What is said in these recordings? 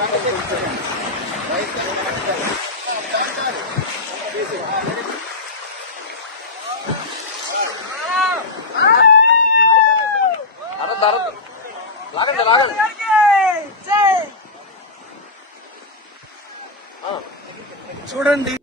లాగండి లాగండి చూడండి.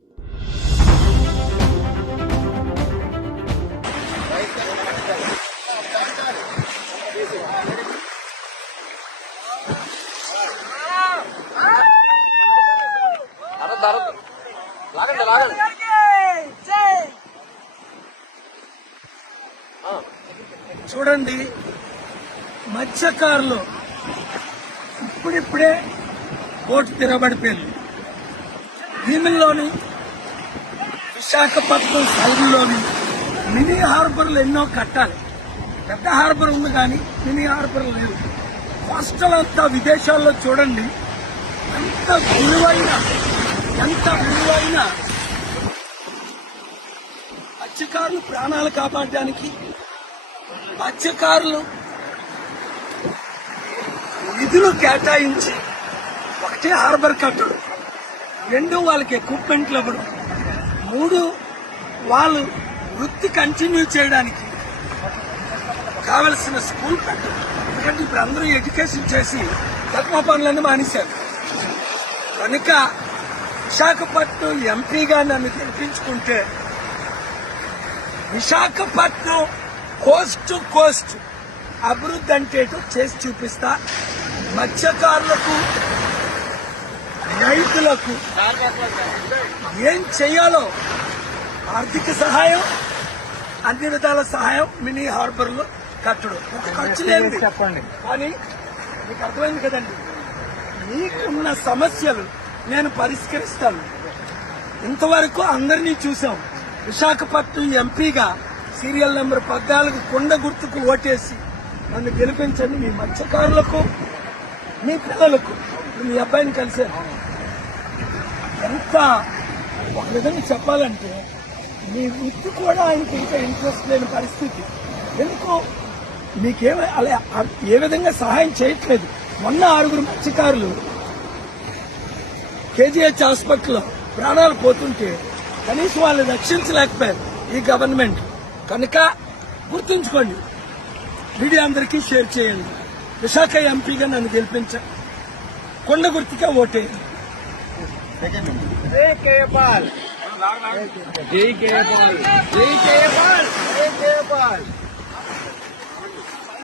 లాగండి లాగండి చూడండి, మత్స్యకారులు ఇప్పుడిప్పుడే బోటు తిరగబడిపోయింది. భీమిల్లోని విశాఖపట్నం సైడ్లోని మినీ హార్బర్లు ఎన్నో కట్టాలి. పెద్ద హార్బర్ ఉంది కానీ మినీ హార్బర్ లేదు. కోస్టల్ అంతా విదేశాల్లో చూడండి ఎంత విలువైన మత్స్యకారులు ప్రాణాలు కాపాడడానికి మత్స్యకారులు నిధులు కేటాయించి ఒకటే హార్బర్ కట్టడు, 2 వాళ్ళకి ఎక్విప్మెంట్లు ఇవ్వడం, 3 వాళ్ళు వృత్తి కంటిన్యూ చేయడానికి కావలసిన స్కూల్ పెట్టడం. ఎందుకంటే ఇప్పుడు అందరూ ఎడ్యుకేషన్ చేసి తక్కువ పనులన్నీ మానేశారు. కనుక విశాఖపట్నం ఎంపీగా నన్ను గెలిపించుకుంటే విశాఖపట్నం కోస్ట్ టు కోస్ట్ అభివృద్ధి అంటే చేసి చూపిస్తా. మత్స్యకారులకు, రైతులకు ఏం చేయాలో ఆర్థిక సహాయం, అన్ని విధాల సహాయం మినీ హార్బర్లో కట్టడం. ఖర్చు లేదు చెప్పండి, కానీ మీకు అర్థమైంది కదండి. మీకున్న సమస్యలు నేను పరిష్కరిస్తాను. ఇంతవరకు అందరినీ చూసాం. విశాఖపట్నం ఎంపీగా సీరియల్ నెంబర్ 14 కొండ గుర్తుకు ఓటేసి నన్ను గెలిపించండి. మీ మత్స్యకారులకు, మీ పిల్లలకు, మీ అబ్బాయిని కలిసాను. ఎంత ఒక విధంగా చెప్పాలంటే మీ వృత్తి కూడా ఆయనకి ఇంకా ఇంట్రెస్ట్ లేని పరిస్థితి. ఎందుకు మీకేమో అలా ఏ విధంగా సహాయం చేయట్లేదు. మొన్న 6 మత్స్యకారులు కేజీహెచ్ హాస్పిటల్లో ప్రాణాలు పోతుంటే కనీసం వాళ్ళు రక్షించలేకపోయారు ఈ గవర్నమెంట్. కనుక గుర్తుంచుకోండి, మీడియా అందరికీ షేర్ చేయండి. విశాఖ ఎంపీగా నన్ను గెలిపించండి, కొండ గుర్తుగా ఓటేయండి. జై కేపాల్, జై కేపాల్, జై కేపాల్, జై కేపాల్.